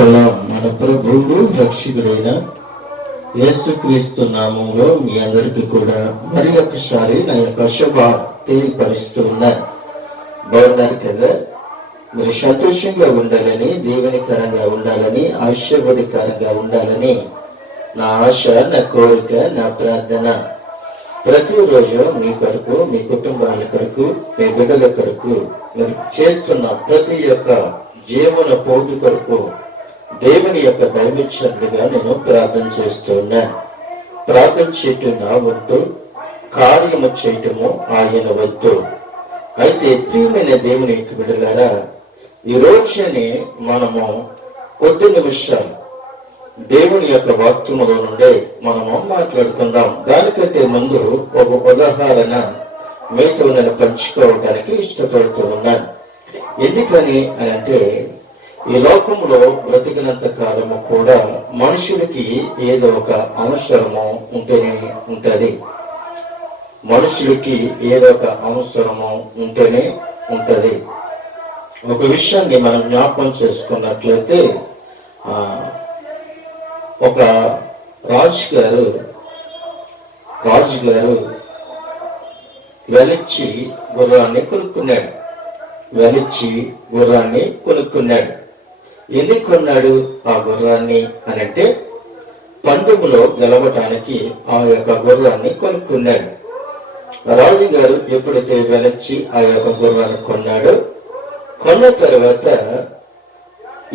షలాం. మన ప్రభువు రక్షకుడైన యేసుక్రీస్తు నామంలో మీ అందరికీ కూడా మరి ఒకసారి నా యొక్క శుభ తెలియపరుస్తూ ఉన్నాను. బాగున్నారు కదా? మీరు సంతోషంగా ఉండాలని, దీవెనకరంగా ఉండాలని, ఆశీర్వాదకరంగా ఉండాలని నా ఆశ, నా కోరిక, నా ప్రార్థన. ప్రతిరోజు మీ కొరకు, మీ కుటుంబాల కొరకు, మీ బిడ్డల కొరకు మీరు చేస్తున్న ప్రతి ఒక్క జీవన పోటీ కొరకు దేవుని యొక్క దైవచనుడిగా నేను ప్రార్థన చేస్తున్నా. ప్రార్థన చేయటం నా వంతు, కార్యము చేయటము ఆయన వంతు. అయితే ప్రియమైన దేవుని యొక్క బిడ్డలారా, ఈ రోజుని మనము కొద్ది నిమిషాలు దేవుని యొక్క వాక్యములో నుండే మనము మాట్లాడుకుందాం. దానికంటే ముందు ఒక ఉదాహరణ మీతో నేను పంచుకోవడానికి ఇష్టపడుతూ ఉన్నాను. ఎందుకని అని అంటే, ఈ లోకంలో బ్రతికినంత కాలము కూడా మనుషులకి ఏదో ఒక అవసరము ఉంటేనే ఉంటది. మనుషులకి ఏదో ఒక అవసరము ఉంటేనే ఉంటది. ఒక విషయాన్ని మనం జ్ఞాపకం చేసుకున్నట్లయితే, ఒక రాజుగారు వెలిచ్చి గుర్రాన్ని కొనుక్కున్నాడు. ఎందుకు కొన్నాడు ఆ గుర్రాన్ని అని అంటే, పందెములో గెలవటానికి ఆ యొక్క గుర్రాన్ని కొనుక్కున్నాడు. రాజుగారు ఎప్పుడైతే వెలిచ్చి ఆ యొక్క గుర్రాన్ని కొన్నాడో, కొన్న తర్వాత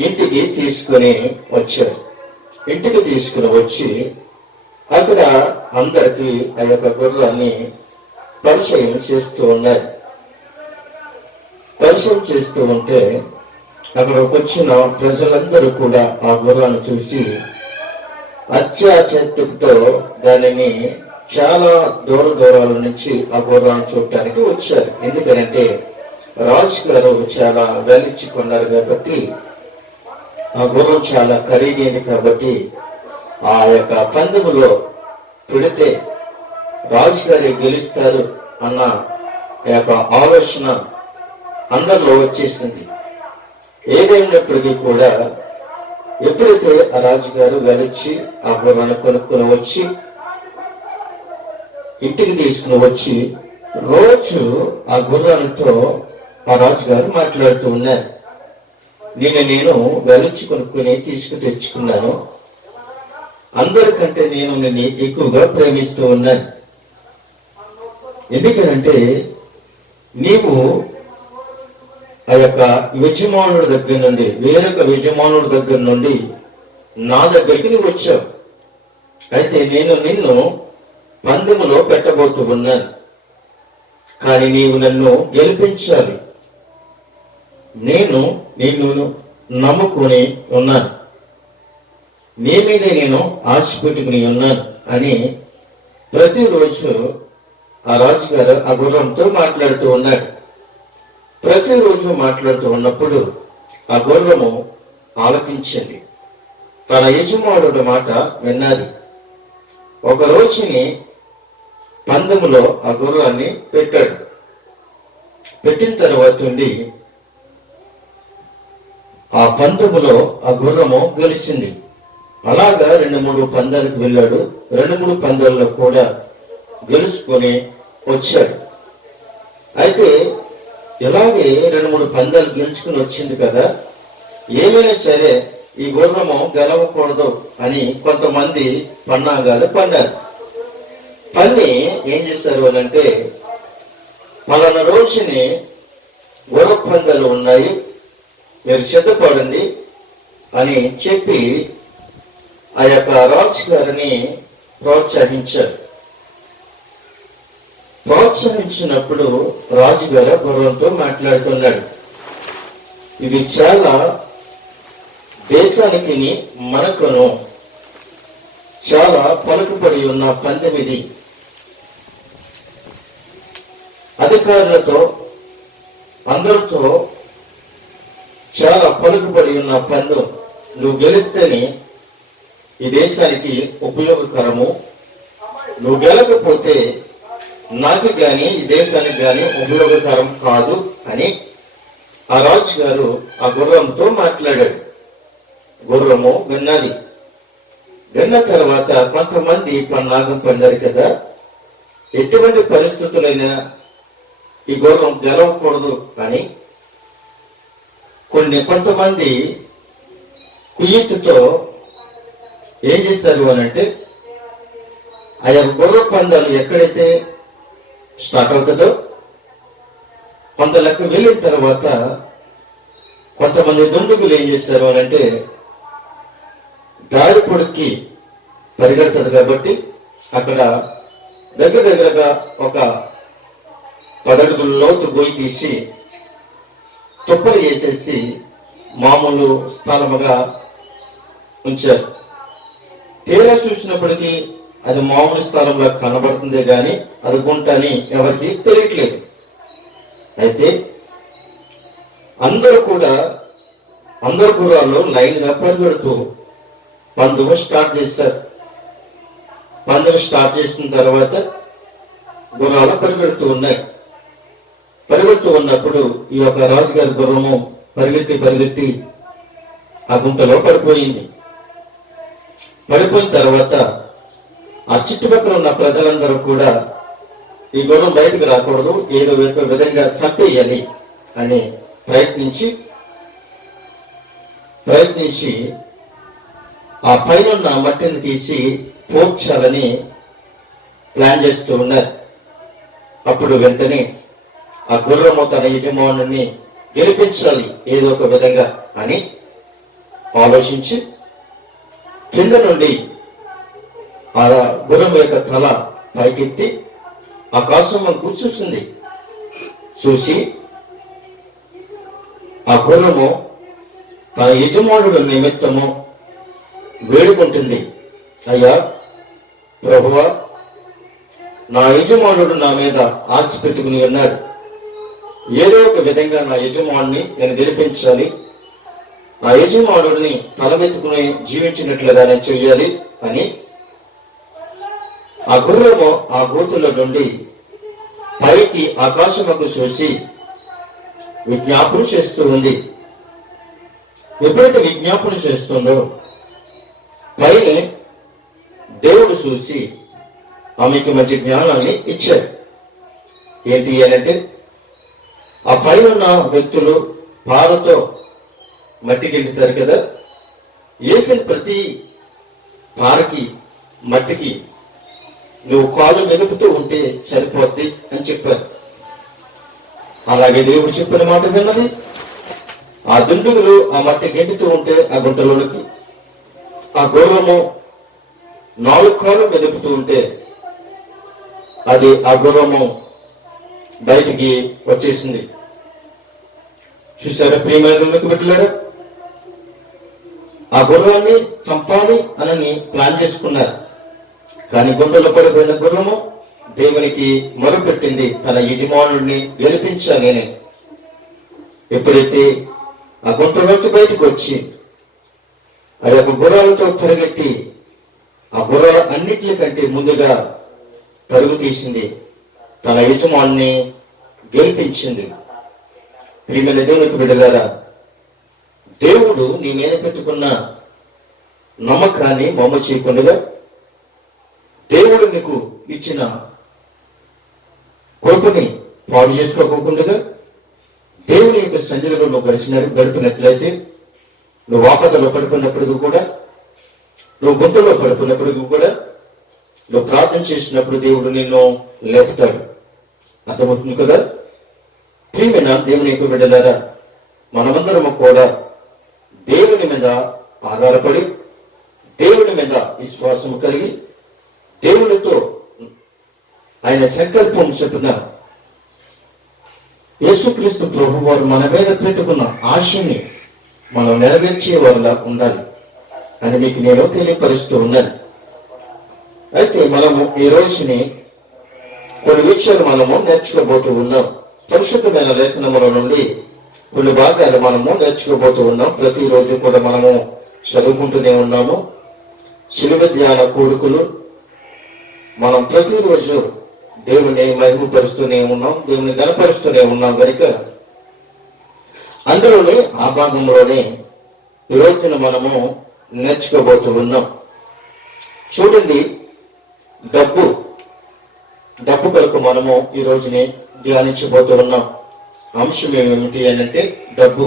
ఇంటికి తీసుకుని వచ్చారు. ఇంటికి తీసుకుని వచ్చి అక్కడ అందరికీ ఆ యొక్క గుర్రాన్ని పరిచయం చేస్తూ ఉన్నారు. పరిచయం చేస్తూ ఉంటే అక్కడ వచ్చిన ప్రజలందరూ కూడా ఆ గుర్రాన్ని చూసి అత్యాచక్తితో దానిని చాలా దూరాల నుంచి ఆ గుర్రాన్ని చూడటానికి వచ్చారు. ఎందుకంటే రాజు గారు చాలా వెలిచి కొన్నారు కాబట్టి, ఆ గుర్రం చాలా ఖరీదైంది కాబట్టి, ఆ యొక్క పందెములో పెడితే రాజుగారి గెలుస్తారు అన్న యొక్క ఆలోచన అందరిలో వచ్చేసింది. ఏదైనప్పటికీ కూడా ఎప్పుడైతే ఆ రాజుగారు వెలిచి ఆ గుర్రాన్ని కొనుక్కుని వచ్చి ఇంటికి తీసుకుని వచ్చి రోజు ఆ గుర్రాలతో ఆ రాజుగారు మాట్లాడుతూ ఉన్నారు. నేను వెలిచి కొనుక్కుని తెచ్చుకున్నాను. అందరికంటే నేను నిన్ను ఎక్కువగా ప్రేమిస్తూ ఉన్నాను. ఎందుకంటే నీవు ఆ యొక్క యజమానుడి దగ్గర నుండి, వేరొక యజమానుడి దగ్గర నుండి నా దగ్గరికి నువ్వు వచ్చావు. అయితే నేను నిన్ను పందెములో పెట్టబోతూ ఉన్నాను, కానీ నీవు నన్ను గెలిపించాలి. నేను నిన్ను నమ్ముకుని ఉన్నాను, నీ మీదే నేను ఆశ పెట్టుకుని ఉన్నాను అని ప్రతిరోజు ఆ రాజుగారు ఆ గుర్రంతో మాట్లాడుతూ ఉన్నాడు. ప్రతిరోజు మాట్లాడుతూ ఉన్నప్పుడు ఆ గుర్రము ఆలపించింది, తన యజమానుడి మాట విన్నది. ఒక రోజుని పందెములో ఆ గుర్రాన్ని పెట్టాడు. పెట్టిన తర్వాత ఉండి ఆ పందెములో ఆ గుర్రము గెలిచింది. అలాగా 2-3 పందాలకు వెళ్ళాడు. 2-3 పందాల్లో కూడా గెలుచుకొని వచ్చాడు. అయితే ఇలాగే 2-3 పందాలు గెలుచుకుని వచ్చింది కదా, ఏమైనా సరే ఈ గుర్రము గెలవకూడదు అని కొంతమంది పన్నాగాలు పన్నారు. పన్ని ఏం చేశారు అనంటే, పలానా రోజుని గుర్ర పందాలు ఉన్నాయి, మీరు సిద్ధపడండి అని చెప్పి ఆ యొక్క రాజు గారిని ప్రోత్సహించారు. ప్రోత్సహించినప్పుడు రాజుగారు గుర్రంతో మాట్లాడుతున్నాడు. ఇది చాలా దేశానికి మనకును చాలా పలుకుబడి ఉన్న పందెం. ఇది అధికారులతో అందరితో చాలా పలుకుబడి ఉన్న పందెం. నువ్వు గెలిస్తేనే ఈ దేశానికి ఉపయోగకరము, నువ్వు గెలకపోతే నాకు గాని ఈ దేశానికి గాని ఉపయోగకరం కాదు అని ఆ రాజు గారు ఆ గుర్రంతో మాట్లాడాడు. గుర్రము విన్నది. విన్న తర్వాత కొంతమంది పన్నాగం పడ్డారు కదా, ఎటువంటి పరిస్థితులైనా ఈ గుర్రం గెలవకూడదు అని కొంతమంది కుయ్యతో ఏం చేశారు అని అంటే, ఆయా గుర్ర పందాలు ఎక్కడైతే స్టార్ట్ అవుతుందో కొంత లెక్క వెళ్ళిన తర్వాత కొంతమంది దుండుగులు ఏం చేస్తారు అని అంటే, గాలి పొడికి పరిగెడుతుంది కాబట్టి అక్కడ దగ్గరగా ఒక 10 అడుగుల లోతు గొయ్యి తీసి తుప్పలు వేసేసి మామూలు స్థలముగా ఉంచారు. తీరా చూసినప్పటికీ అది మామూలు స్థలంలో కనబడుతుంది కానీ అది గుంట అని ఎవరికి తెలియట్లేదు. అయితే అందరూ గుర్రాల్లో లైన్గా పరిగెడుతూ పందెం స్టార్ట్ చేశారు. పందెం స్టార్ట్ చేసిన తర్వాత గుర్రాలు పరిగెడుతూ ఉన్నప్పుడు ఈ యొక్క రాజుగారి గుర్రము పరిగెట్టి ఆ గుంటలో పడిపోయిన తర్వాత ఆ చుట్టుపక్కల ఉన్న ప్రజలందరూ కూడా ఈ గుర్రం బయటకు రాకూడదు, ఏదో విధంగా చంపేయాలి అని ప్రయత్నించి ఆ పైన మట్టిని తీసి పోర్చాలని ప్లాన్ చేస్తూ ఉన్నారు. అప్పుడు వెంటనే ఆ గుర్రము తన యజమానుని గెలిపించాలి ఏదో ఒక విధంగా అని ఆలోచించి కింద నుండి ఆ గుర్రం యొక్క తల పైకెత్తి ఆకాశం కూర్చూసింది. చూసి ఆ గుర్రము తన యజమానుడు నిమిత్తము వేడుకుంటుంది, అయ్యా ప్రభువా, నా యజమానుడు నా మీద ఆశ పెట్టుకుని ఉన్నాడు, ఏదో ఒక విధంగా నా యజమానుని నేను గెలిపించాలి, నా యజమానుడిని తలబెత్తుకుని జీవించినట్లుగా నేను చెయ్యాలి అని ఆ గుర్రము ఆ గోతుల నుండి పైకి ఆకాశముకు చూసి విజ్ఞాపన చేస్తూ ఉంది. ఎప్పుడైతే విజ్ఞాపన చేస్తుందో పైన దేవుడు చూసి ఆమెకి మంచి జ్ఞానాన్ని ఇచ్చాడు. ఏంటి అంటే, ఆ పైన వ్యక్తులు పారతో మట్టి గెలుతారు కదా, వేసిన ప్రతి పారకి మట్టికి నువ్వు కాలు మెలుపుతూ ఉంటే సరిపోద్ది అని చెప్పారు. అలాగే దేవుడు చెప్పిన మాట విన్నది. ఆ దుండుగులు ఆ మట్టి గెంటుతూ ఉంటే ఆ గుంటలోనికి ఆ గుర్రము 4 కాళ్ళు మెదుపుతూ ఉంటే అది ఆ గుర్రము బయటికి వచ్చేసింది. చూసారా ప్రియమైనకి పెట్టలేరు, ఆ గుర్రాన్ని చంపాలి అని ప్లాన్ చేసుకున్నారు. కానీ గుండెలో పడిపోయిన గుర్రము దేవునికి మొరపెట్టింది, తన యజమానుడిని గెలిపించాలి అని. ఎప్పుడైతే ఆ గుంటలోంచి బయటకు వచ్చి ఆ యొక్క గుర్రాలతో పరిగెట్టి ఆ గుర్రాల అన్నిటికంటే ముందుగా పరుగు తీసింది, తన యజమాన్ని గెలిపించింది. ప్రియమైన దేవునికి బిడ్డలారా, దేవుడు నీ మీద పెట్టుకున్న నమ్మకాన్ని మమ్మ చేయకుండా, దేవుడు నీకు ఇచ్చిన కృపని పాడు చేసుకోకుండా, దేవుని యొక్క సన్నిధిలో నువ్వు గడిపినట్లయితే, నువ్వు ఆపదలో పడుకున్నప్పటికీ కూడా, నువ్వు గుంటలో పడుకున్నప్పటికీ కూడా, నువ్వు ప్రార్థన చేసినప్పుడు దేవుడు నిన్ను లేపుతాడు. అర్థమవుతుంది కదా? ప్రియమైన దేవుని యొక్క బిడ్డలారా, మనమందరము కూడా దేవుని మీద ఆధారపడి, దేవుని మీద విశ్వాసం కలిగి, దేవునితో ఆయన సంకల్పం చెప్పున యేసుక్రీస్తు ప్రభు వారు మన మీద పెట్టుకున్న ఆశని మనం నెరవేర్చే వారిలా ఉండాలి అని మీకు నేను తెలియపరుస్తూ ఉన్నాను. అయితే మనము ఈ రోజుని కొన్ని విషయాలు మనము నేర్చుకోబోతూ ఉన్నాం. పరిశుద్ధమైన లేఖనముల నుండి కొన్ని భాగాలు మనము నేర్చుకోబోతూ ఉన్నాం. ప్రతిరోజు కూడా మనము చదువుకుంటూనే ఉన్నాము. శిలువ ధ్యాన కూడుకులు మనం ప్రతిరోజు దేవుని మహిమపరుస్తూనే ఉన్నాం, దేవుని గణపరుస్తూనే ఉన్నాం కనుక అందులోనే ఆ భాగంలోనే ఈ రోజున మనము నేర్చుకోబోతూ ఉన్నాం. చూడండి, డబ్బు కొరకు మనము ఈ రోజుని ధ్యానించబోతూ ఉన్నాం. అంశం ఏమిటి అంటే డబ్బు.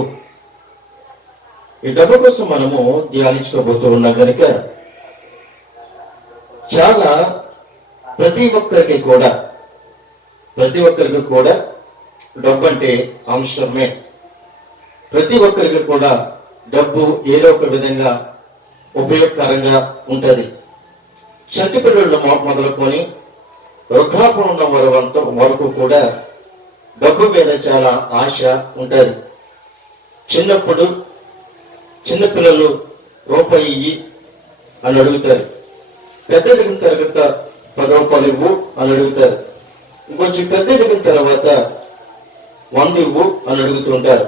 ఈ డబ్బు కోసం మనము ధ్యానించుకోబోతూ ఉన్నాం కనుక చాలా ప్రతి ఒక్కరికి కూడా డబ్బు అంటే అవసరమే. ప్రతి ఒక్కరికి కూడా డబ్బు ఏదో ఒక విధంగా ఉపయోగకరంగా ఉంటుంది. చంటి పిల్లలు మొదలుకొని వృద్ధాపం ఉన్న వరకు కూడా డబ్బు మీద చాలా ఆశ ఉంటుంది. చిన్నపిల్లలు రూపాయి ఇయ్యి అని అడుగుతారు. పెద్ద ఎదిగిన తర్వాత 10 రూపాయలు ఇవ్వు అని అడుగుతారు. ఇంకొంచెం పెద్ద ఎదిగిన తర్వాత 100 ఇవ్వు అని అడుగుతుంటారు.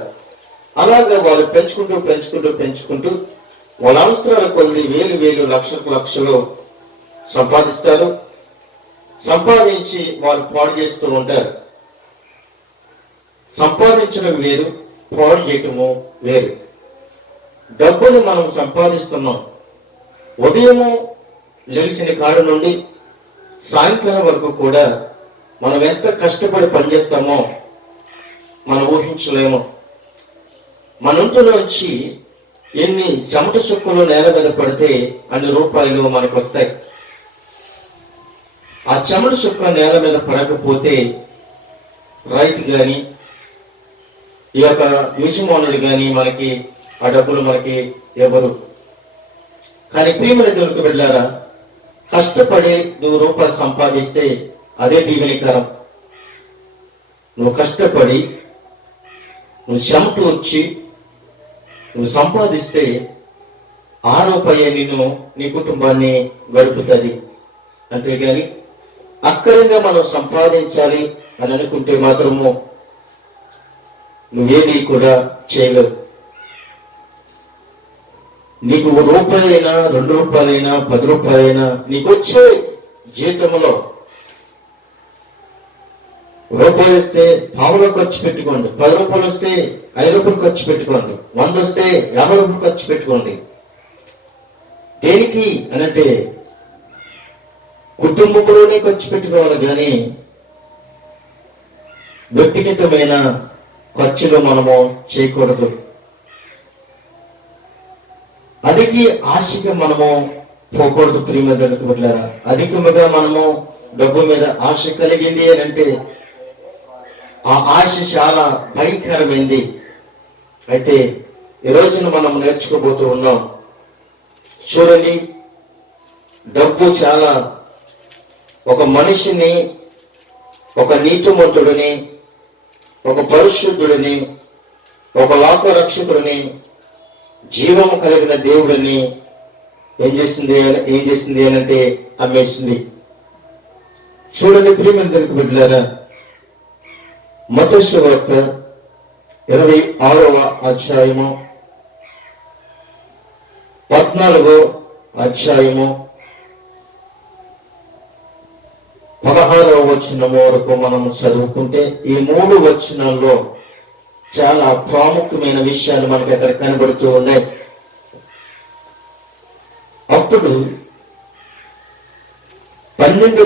అలాగా వాళ్ళు పెంచుకుంటూ వాళ్ళ అవసరాల కొద్ది వేలు లక్షలు సంపాదిస్తారు. సంపాదించి వాళ్ళు పాడు చేస్తూ ఉంటారు. సంపాదించడం వేరు, పాడు చేయటము వేరు. డబ్బుని మనం సంపాదిస్తున్నాం. ఉదయము లెగిసిన కాడ నుండి సాయంకాలం వరకు కూడా మనం ఎంత కష్టపడి పనిచేస్తామో మనం ఊహించలేము. మన ఇంటిలోంచి ఎన్ని చెమట చుక్కలు నేల మీద పడితే అన్ని రూపాయలు మనకు వస్తాయి. ఆ చెమట చుక్క నేల మీద పడకపోతే రైతు కానీ ఈ యొక్క యజమానుడు కానీ మనకి ఆ డబ్బులు మనకి ఎవరు. కానీ ప్రియమైన దేవునికి వెళ్ళారా, కష్టపడి నువ్వు రూపాయలు సంపాదిస్తే అదే దీవెనికరం. నువ్వు కష్టపడి నువ్వు చెమట వచ్చి నువ్వు సంపాదిస్తే ఆ రూపాయే నిన్ను నీ కుటుంబాన్ని గడుపుతుంది. అంతేగాని అక్కడంగా మనం సంపాదించాలి అని అనుకుంటే మాత్రము నువ్వేది కూడా చేయలేవు. నీకు రూపాయలైనా 2 రూపాయలైనా 10 రూపాయలైనా నీకు వచ్చే జీతంలో రూపాయలు వస్తే పావులో ఖర్చు పెట్టుకోండి, 10 రూపాయలు వస్తే 5 రూపాయలు ఖర్చు పెట్టుకోండి, 100 వస్తే 50 రూపాయలు ఖర్చు పెట్టుకోండి. దేనికి అనంటే కుటుంబంలోనే ఖర్చు పెట్టుకోవాలి, కానీ వ్యక్తిగతమైన ఖర్చులు మనము చేయకూడదు. అదికి ఆశగా మనము పోకూడదు. ప్రియమైన బిడ్డలారా, అధికముగా మనము డబ్బు మీద ఆశ కలిగింది అని అంటే ఆ ఆశ చాలా భయంకరమైంది. అయితే ఈ రోజున మనం నేర్చుకోబోతూ ఉన్నాం. చూడండి, డబ్బు చాలా ఒక మనిషిని, ఒక నీతిమంతుడిని, ఒక పరిశుద్ధుడిని, ఒక లోక రక్షకుడిని, జీవము కలిగిన దేవుడిని ఏం చేసింది అని అంటే అమ్మేసింది. చూడండి ప్రియమైన దేవునికి బిడ్డలారా, మత్తయి సువార్త 26వ అధ్యాయము 14వ అధ్యాయము 16వ వచనము వరకు మనం చదువుకుంటే ఈ 3 వచనాల్లో చాలా ప్రాముఖ్యమైన విషయాలు మనకి అక్కడ కనబడుతూ ఉన్నాయి. అప్పుడు 12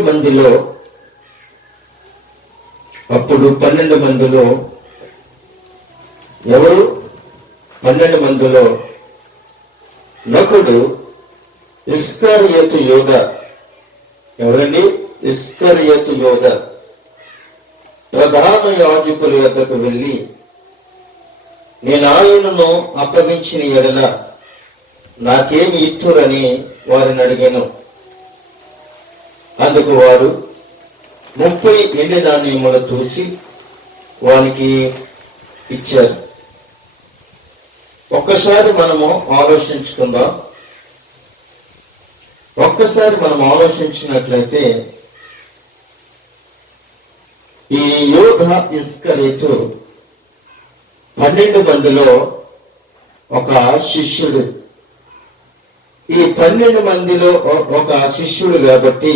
మందిలో ఎవరు? 12 మందిలో నకుడు ఇస్కరియోతు యోధా. ఎవరండి? ఇస్కరియోతు యోధా ప్రధాన యాజకుల వద్దకు వెళ్ళి, నేను ఆయనను అప్పగించిన ఎడల నాకేమి ఇత్తురని వారిని అడిగాను. అందుకు వారు 30 ఎండి నాణ్యములు చూసి వానికి ఇచ్చారు. ఒక్కసారి మనము ఆలోచించుకుందాం. ఒక్కసారి మనం ఆలోచించినట్లయితే ఈ యోధా ఇస్కరియోతు 12 మందిలో ఒక శిష్యుడు. ఈ 12 మందిలో ఒక శిష్యుడు కాబట్టి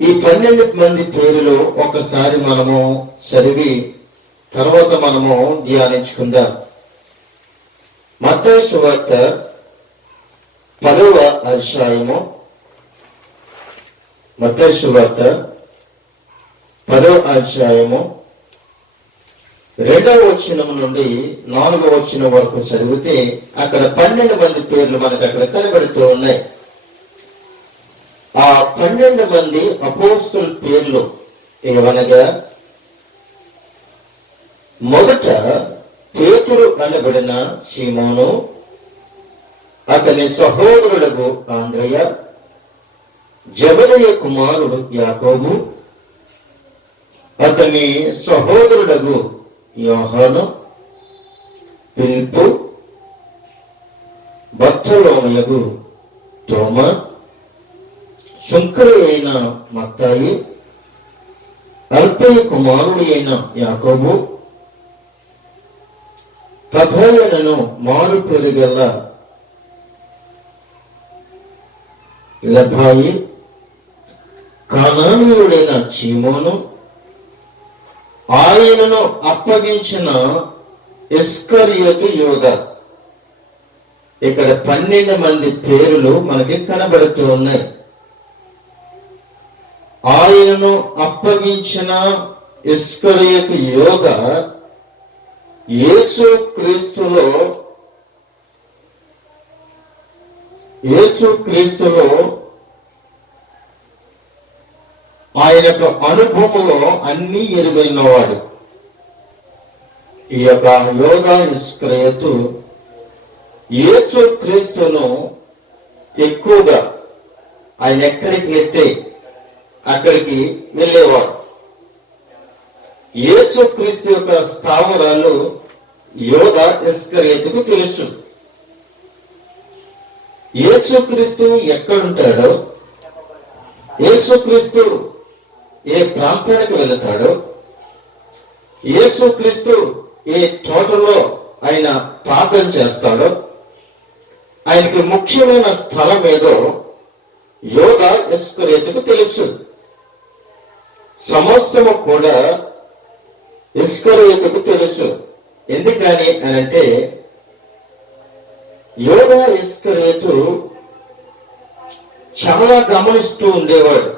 ఈ 12 మంది పేరులో ఒకసారి మనము చదివి తర్వాత మనము ధ్యానించుకుందాం. మత్తయి సువార్త 10వ అధ్యాయము, మత్తయి సువార్త 10వ అధ్యాయము 2వ వచనం నుండి 4వ వచనం వరకు చదివితే అక్కడ 12 మంది పేర్లు మనకు అక్కడ కనబడుతూ ఉన్నాయి. ఆ 12 మంది అపోస్తలుల పేర్లు ఏవనగా, మొదట పేతురు అనబడిన సీమోను, అతని సహోదరులకు ఆంద్రయ, జబదయి కుమారుడు యాకోబు, అతని సహోదరులకు యోహాను, ఫిలిప్పు, బర్తలోమయగు తోమా, సుంకరి అయిన మత్తాయి, అల్ఫయి కుమారుడు అయిన యాకోబు, తథాయనను మారు పేరు గల లెబాయి, కానానీయుడైన సీమోను, ఆయనను అప్పగించిన ఇస్కరియోతు యూదా. ఇక్కడ 12 మంది పేర్లు మనకి కనబడుతూ ఉన్నాయి. ఆయనను అప్పగించిన ఇస్కరియోతు యూదా యేసు క్రీస్తులో ఆయన యొక్క అనుభవంలో అన్ని ఎరుగైనవాడు. ఈ యొక్క యోగా ఇస్కరియోతు యేసు క్రీస్తును ఎక్కువగా ఆయన ఎక్కడికి వెళ్తే అక్కడికి వెళ్ళేవాడు. యేసు క్రీస్తు యొక్క స్థావరాలు యోగా ఇస్కరియోతుకు తెలుసు. యేసుక్రీస్తు ఎక్కడుంటాడో, యేసుక్రీస్తు ఏ ప్రాంతానికి వెళతాడో, యేసుక్రీస్తు ఏ తోటలో ఆయన ప్రార్థన చేస్తాడో, ఆయనకి ముఖ్యమైన స్థలం ఏదో యోగా ఇస్కరియోతుకు తెలుసు. సమస్తము కూడా ఇస్కరియోతుకు తెలుసు. ఎందుకని అనంటే, యోగా ఇస్కరియోతు చాలా గమనిస్తూ ఉండేవాడు.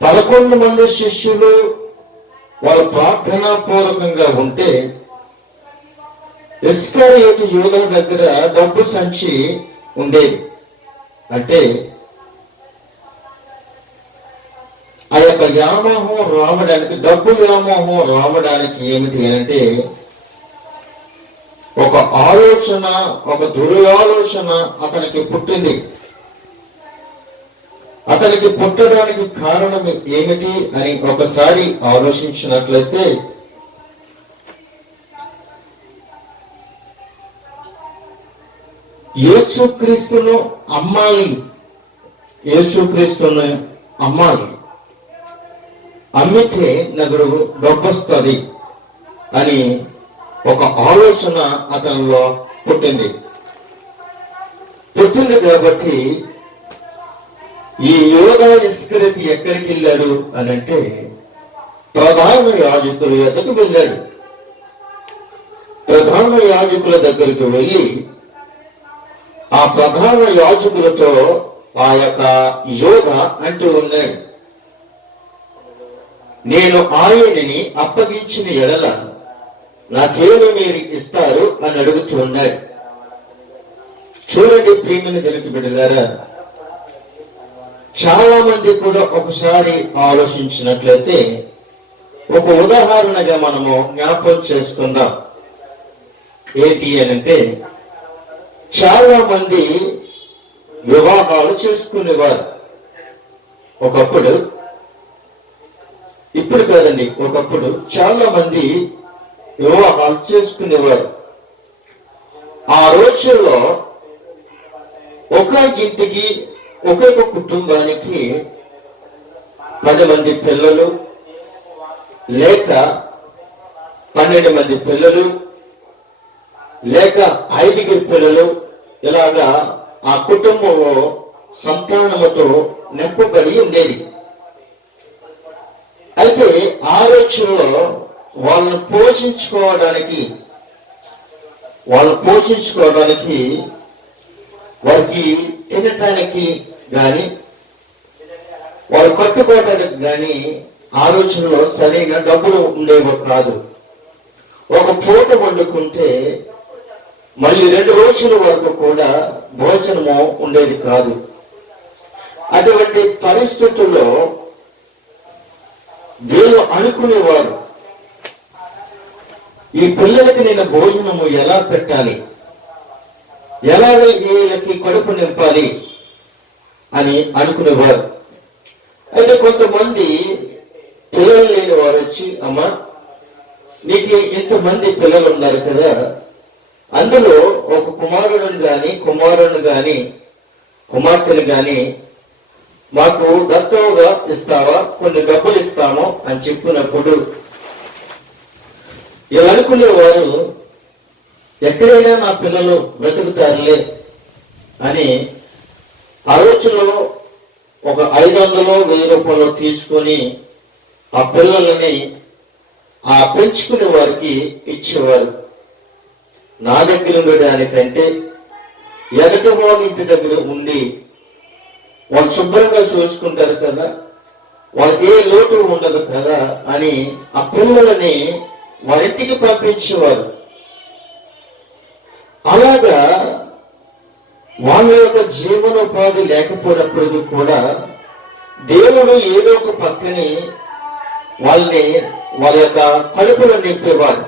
11 మంది శిష్యులు వాళ్ళు ప్రార్థనా పూర్వకంగా ఉంటే, ఇస్కరియోతు యూదా దగ్గర డబ్బు సంచి ఉండేది. అంటే ఆ యొక్క వ్యామోహం రావడానికి, డబ్బు వ్యామోహం రావడానికి ఏమిటి అంటే, ఒక ఆలోచన, ఒక దురాలోచన అతనికి పుట్టింది. అతనికి పుట్టడానికి కారణం ఏమిటి అని ఒకసారి ఆలోచించినట్లయితే, యేసుక్రీస్తును అమ్మాలి, యేసుక్రీస్తును అమ్మాలి, అమ్మితే నాకు డబ్బు వస్తుంది అని ఒక ఆలోచన అతనిలో పుట్టింది కాబట్టి ఈ యోగా ఇస్కరియోతు ఎక్కడికి వెళ్ళాడు అని అంటే, ప్రధాన యాజకుల యొద్దకు వెళ్ళాడు. ప్రధాన యాజకుల దగ్గరికి వెళ్ళి ఆ ప్రధాన యాజకులతో ఆ యొక్క యోగా అంటూ ఉన్నాడు, నేను ఆయనని అప్పగించిన ఎడల నాకేమి మీరు ఇస్తారు అని అడుగుతూ ఉన్నాడు. చూడండి ప్రియమైన దేవుని బిడ్డలారా, చాలా మంది కూడా ఒకసారి ఆలోచించినట్లయితే ఒక ఉదాహరణగా మనము జ్ఞాపకం చేసుకుందాం. ఏంటి అనంటే, చాలా మంది వివాహాలు చేసుకునేవారు. ఒకప్పుడు, ఇప్పుడు కాదండి, ఒకప్పుడు చాలా మంది వివాహాలు చేసుకునేవారు. ఆ రోజుల్లో ఒక ఇంటికి, ఒక్కొక్క కుటుంబానికి 10 మంది పిల్లలు లేక 12 మంది పిల్లలు లేక 5 పిల్లలు, ఇలాగా ఆ కుటుంబంలో సంతానముతో నింపబడి ఉండేది. అయితే ఆ రోజుల్లో వాళ్ళను పోషించుకోవడానికి వాళ్ళు పోషించుకోవడానికి, వారికి తినటానికి కానీ వాళ్ళు కట్టుకోవడానికి కానీ ఆలోచనలో సరైన డబ్బులు ఉండేవో కాదు. ఒక పూట వండుకుంటే మళ్ళీ 2 రోజుల వరకు కూడా భోజనము ఉండేది కాదు. అటువంటి పరిస్థితుల్లో వీళ్ళు అనుకునేవారు, ఈ పిల్లలకి నేను భోజనము ఎలా పెట్టాలి, ఎలా వీళ్ళకి కడుపు నింపాలి అని అనుకునేవారు. అయితే కొంతమంది పిల్లలు లేని వారు వచ్చి, అమ్మా నీకు ఇంతమంది పిల్లలు ఉన్నారు కదా, అందులో ఒక కుమారుని కానీ కుమార్తెను కానీ మాకు దత్తముగా ఇస్తావా, కొన్ని డబ్బులు ఇస్తాము అని చెప్పినప్పుడు ఇలా అనుకునేవారు, ఎక్కడైనా నా పిల్లలు బ్రతుకుతారులే అని ఆలోచనలో ఒక 500-1000 రూపాయలు తీసుకొని ఆ పిల్లలని ఆ పెంచుకునే వారికి ఇచ్చేవారు. నా దగ్గర ఉండడానికంటే ఎగటి వాళ్ళ ఇంటి దగ్గర ఉండి వాళ్ళు శుభ్రంగా చూసుకుంటారు కదా, వాళ్ళకి ఏ లోటు ఉండదు కదా అని ఆ పిల్లలని వారింటికి పంపించేవారు. అలాగా వాళ్ళ యొక్క జీవనోపాధి లేకపోయినప్పటికీ కూడా దేవుడు ఏదో ఒక పక్కని వాళ్ళ యొక్క కడుపులో నింపేవారు.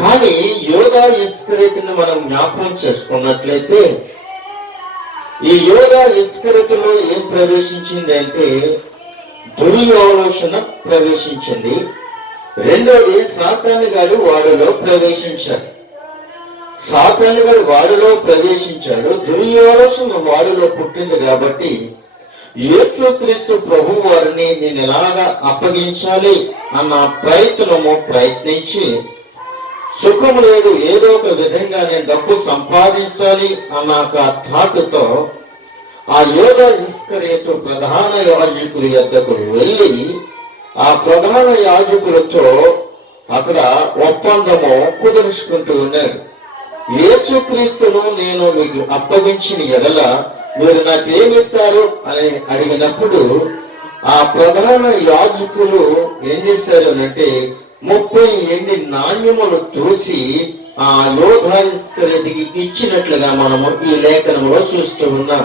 కానీ యోధా ఇస్కరియోతుని మనం జ్ఞాపకం చేసుకున్నట్లయితే, ఈ యోధా ఇస్కరియోతులో ఏం ప్రవేశించింది అంటే దుర్యోలోచన ప్రవేశించింది. రెండోది సాతాను గారు వాడిలో ప్రవేశించారు. సాతాను గారు వాడిలో ప్రవేశించాడు, దుర్యోలోచన వాడిలో పుట్టింది. కాబట్టి యేసుక్రీస్తు ప్రభు వారిని నేను ఎలాగా అప్పగించాలి అన్న ప్రయత్నించి, సుఖం లేదు, ఏదో ఒక విధంగా నేను డబ్బు సంపాదించాలి అన్న థాటుతో ఆ యోధా ఇస్కరియోతు ప్రధాన యాజకుల యొద్దకు వెళ్ళి ఆ ప్రధాన యాజకులతో అక్కడ ఒప్పందము కుదుర్చుకుంటూ ఉన్నాడు. యేసుక్రీస్తును నేను మీకు అప్పగించిన ఎడల మీరు నాకేమిస్తారు అని అడిగినప్పుడు ఆ ప్రధాన యాజకులు ఏం చేశారు అంటే 30 ఎండి నాణ్యములు తోసి ఆ యోధా ఇస్కరియోతుకి ఇచ్చినట్లుగా మనము ఈ లేఖనంలో చూస్తూ ఉన్నాం.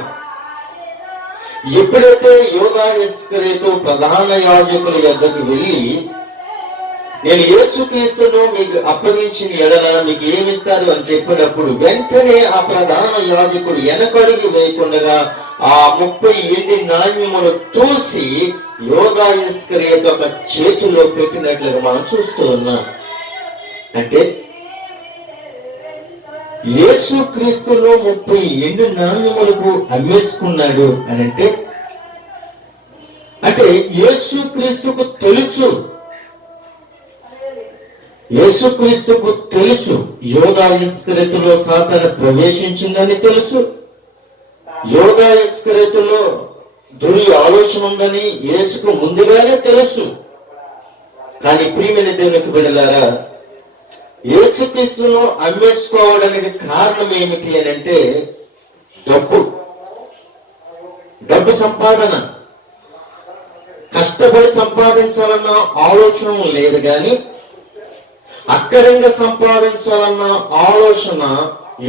ఎప్పుడైతే యోధా ఇస్కరియోతు ప్రధాన యాజకుల యొద్దకు వెళ్ళి నేను యేసుక్రీస్తును మీకు అప్పగించిన ఎడల మీకు ఏమిస్తారు అని చెప్పినప్పుడు వెంటనే ఆ ప్రధాన యాజకుడు వెనకడుగు వేయకుండా ఆ 30 ఎండి నాణ్యములు తోసి యోధా ఇస్కరియోతు యొక్క చేతిలో పెట్టినట్లుగా మనం చూస్తూ ఉన్నాం. అంటే యేసుక్రీస్తును 30 ఎండి నాణ్యములకు అమ్మేసుకున్నాడు అని అంటే యేసుక్రీస్తుకు తెలుసు యోధా ఇస్కరియోతులో సాతాను ప్రవేశించిందని తెలుసు, యోధా ఇస్కరియోతులో ఆలోచన ఉందని యేసుకు ముందుగానే తెలుసు. కానీ ప్రియమైన దేవునికి బిడ్డలారా, యేసుక్రీస్తును అమ్మేసుకోవడానికి కారణం ఏమిటి అని అంటే డబ్బు సంపాదన. కష్టపడి సంపాదించాలన్న ఆలోచన లేదు, కానీ అక్కడంగా సంపాదించాలన్న ఆలోచన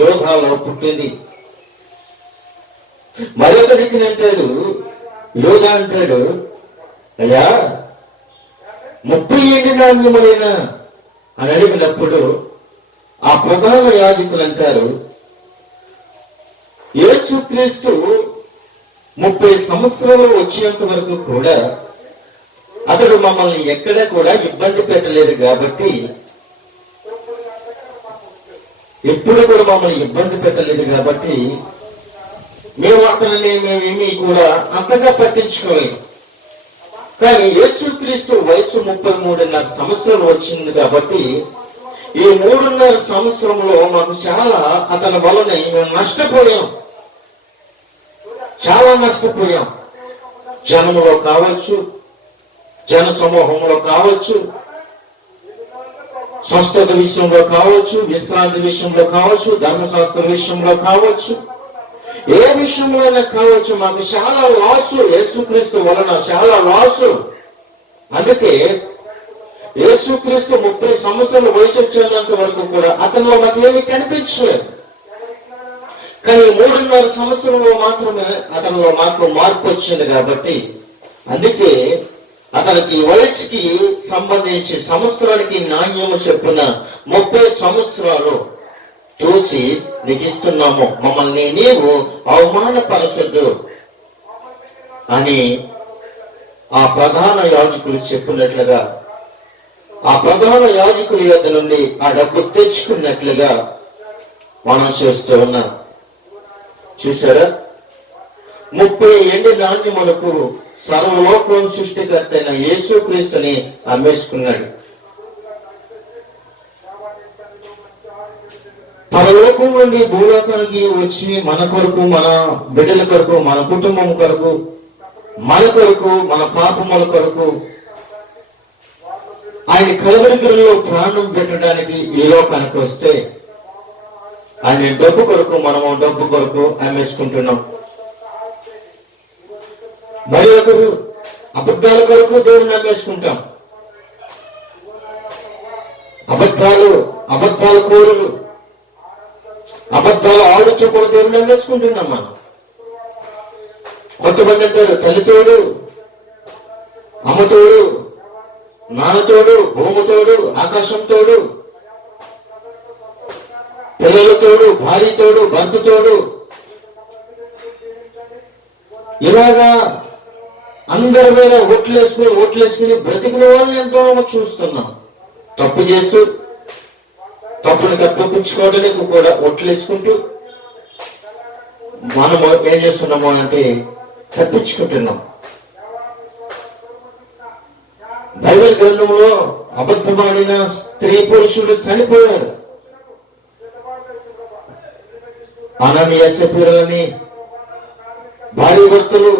యోధాలో పుట్టింది. మరొక దిక్కునంటాడు యోధా అంటాడు, అయ్యా 30 ఎండి నాణ్యములేనా అని అడిగినప్పుడు ఆ ప్రధాన యాజకులు అంటారు, యేసుక్రీస్తు 30 సంవత్సరాలు వచ్చేంత వరకు కూడా అతడు మమ్మల్ని ఎక్కడా కూడా ఇబ్బంది పెట్టలేదు, కాబట్టి ఎప్పుడు కూడా మమ్మల్ని ఇబ్బంది పెట్టలేదు, కాబట్టి మేము మేమేమీ కూడా అంతగా పట్టించుకోలేదు. కానీ యేసుక్రీస్తు వయసు 33.5 సంవత్సరాలు వచ్చింది కాబట్టి ఈ 3.5 సంవత్సరంలో మాకు చాలా అతని వలన మేము నష్టపోయాం, చాలా నష్టపోయాం. జనములో కావచ్చు, జన సమూహంలో కావచ్చు, స్వస్థత విషయంలో కావచ్చు, విశ్రాంతి విషయంలో కావచ్చు, ధర్మశాస్త్ర విషయంలో కావచ్చు, ఏ విషయంలోనే కావచ్చు, మాకు చాలా లాసు, యేసుక్రీస్తు వలన చాలా లాసు. అందుకే యేసుక్రీస్తు 30 సంవత్సరాల వయసు వచ్చేంత వరకు కూడా అతనిలో మాకు ఏమీ కనిపించలేదు. కానీ 3.5 సంవత్సరంలో మాత్రమే అతనిలో మాకు మార్పు వచ్చింది. కాబట్టి అందుకే అతనికి వయసుకి సంబంధించి సంవత్సరానికి నాణ్యము చెప్పున 30 సంవత్సరాలు చూసి నీకు ఇస్తున్నాము, మమ్మల్ని నీవు అవమానపరచొద్దు అని ఆ ప్రధాన యాజకులు చెప్పినట్లుగా, ఆ ప్రధాన యాజకుల యొద్ద నుండి ఆ డబ్బు తెచ్చుకున్నట్లుగా మనం చేస్తూ ఉన్నాం. చూసారా, 30 ఎండి నాణ్యములకు సర్వలోకం సృష్టికర్త అయిన యేసుక్రీస్తుని అమ్మేసుకున్నాడు. పరలోకం నుండి భూలోకానికి వచ్చి మన కొరకు, మన బిడ్డల కొరకు, మన కుటుంబం కొరకు, మన కొరకు, మన పాపముల కొరకు ఆయన కలవరిగిరిలో ప్రాణం పెట్టడానికి ఈ లోకానికి వస్తే ఆయన డబ్బు కొరకు, మనము డబ్బు కొరకు అమ్మేసుకుంటున్నాం. మరి ఒకరు అబద్ధాల కొరకు దేవుణ్ణి అమ్మేసుకుంటాం. అబద్ధాల కోరులు, అబద్ధాలు ఆడుతూ కూడా దేవుణ్ణి అమ్మేసుకుంటున్నాం మనం. కొంతమంది అంటారు తల్లితోడు, అమ్మతోడు, నాన్నతోడు, భూమితోడు, ఆకాశంతోడు, పిల్లలతోడు, భార్యతోడు, భర్తతోడు, ఇలాగా అందరి మీద ఓట్లేసుకుని బ్రతికిన వాళ్ళని ఎంతో చూస్తున్నాం. తప్పు చేస్తూ తప్పుని కప్పించుకోవడానికి కూడా ఓట్లేసుకుంటూ మనము ఏం చేస్తున్నాము అంటే తప్పించుకుంటున్నాం. బైబిల్ గ్రంథంలో అబద్ధమాడిన స్త్రీ పురుషులు చనిపోయారు. అననీయ సఫీరులని భార్య భర్తలు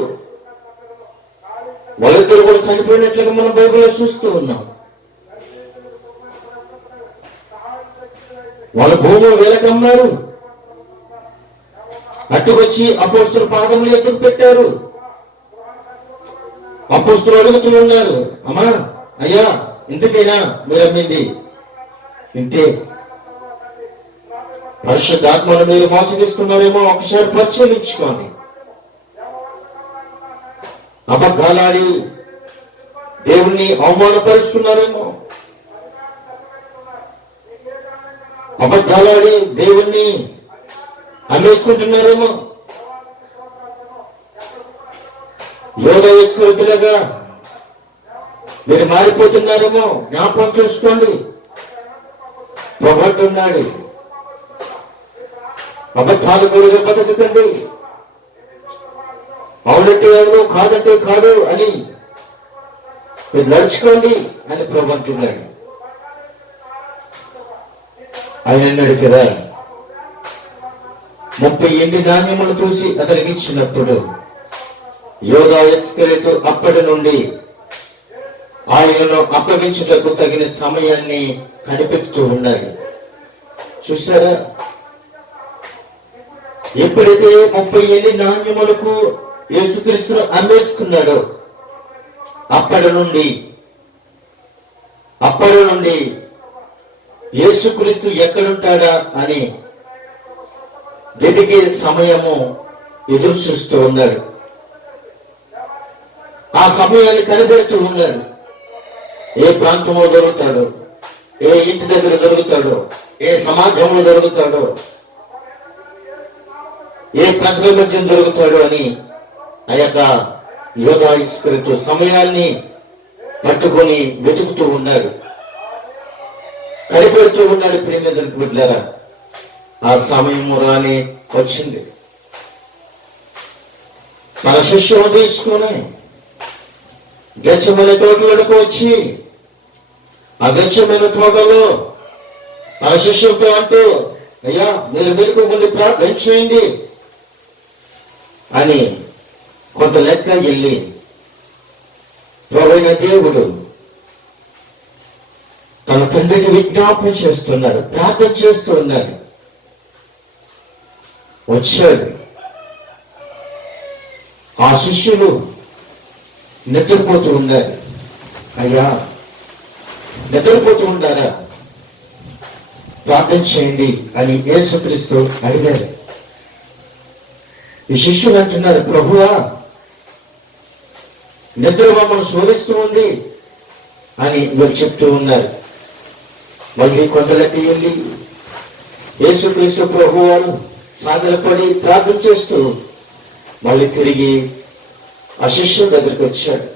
వాళ్ళిద్దరు కూడా చనిపోయినట్లుగా మనం బైబిల్లో చూస్తూ ఉన్నాం. వాళ్ళ భూములు వేలకమ్మారు, అట్టుకొచ్చి అపోస్తుల పాదములు ఎత్తుకు పెట్టారు. అపోస్తులు అడుగుతూ ఉన్నారు, అమ్మా అయ్యా ఇంతకైనా మీరు అమ్మింది? ఇంతే. పరిశుద్ధాత్మను మీరు మోసగిస్తున్నారేమో ఒకసారి పరిశీలించుకోండి. అబద్ధాలాడి దేవుణ్ణి అవమానపరుస్తున్నారేమో, అబద్ధాలాడి దేవుణ్ణి అమ్మేసుకుంటున్నారేమో, యోగయుక్తులుగా మీరు మారిపోతున్నారేమో. జ్ఞాపకం చేసుకోండి, పొగట్టున్నాడు. అబద్ధాలు గురుగా బతకండి. అవునంటే ఎవరు, కాదంటే కాదు అని మీరు నడుచుకోండి అని ప్రభు అంటున్నాడు. ఆయన అన్నాడు కదా, 30 ఎండి నాణ్యములు చూసి అతనికి ఇచ్చినప్పుడు యోధా ఇస్కరియోతు అప్పటి నుండి ఆయనను అప్పగించుటకు తగిన సమయాన్ని కనిపెడుతూ ఉన్నాడు. చూసారా, ఎప్పుడైతే 30 ఎండి నాణ్యములకు యేసుక్రీస్తును అమ్మేసుకున్నాడో అప్పటి నుండి యేసుక్రీస్తు ఎక్కడుంటాడా అని వెతికే సమయము ఎదురు చూస్తూ ఉన్నాడు. ఆ సమయాన్ని కనిపెడుతూ ఉన్నాడు. ఏ ప్రాంతంలో దొరుకుతాడో, ఏ ఇంటి దగ్గర దొరుకుతాడో, ఏ సమాజంలో దొరుకుతాడో, ఏ ప్రజల మధ్య దొరుకుతాడో అని ఆ యొక్క యోధా ఇస్కరియోతు సమయాన్ని పట్టుకొని వెతుకుతూ ఉన్నాడు, కనిపెడుతూ ఉన్నాడు. ప్రియమైన బిడ్డలారా, ఆ సమయము రాని వచ్చింది. మన శిష్యులు తీసుకొని గెచ్చమైన తోటలకు వచ్చి ఆ గెచ్చమైన తోటలో మన శిష్యులతో అంటూ, అయ్యా మీరు మెలుకోకుండా ప్రార్థన చేయండి అని కొంత లెక్క వెళ్ళి ప్రభువైన దేవుడు తన తండ్రికి విజ్ఞాపన చేస్తున్నాడు, ప్రార్థన చేస్తూ ఉన్నాడు. వచ్చాడు. ఆ శిష్యులు నిద్రపోతూ ఉన్నారు. అయ్యా, నిద్రపోతూ ఉండారా? ప్రార్థన చేయండి అని యేసుక్రీస్తు అడిగారు. ఈ శిష్యులు అంటున్నారు, ప్రభువా, నిద్ర మమ్మల్ని శోధిస్తూ ఉంది అని వీరు చెప్తూ ఉన్నారు. మళ్ళీ కొంతలకి వెళ్ళి యేసుక్రీస్తు ప్రభువారు సాగలపడి ప్రార్థన చేస్తూ మళ్ళీ తిరిగి ఆ శిష్యుల దగ్గరికి వచ్చాడు.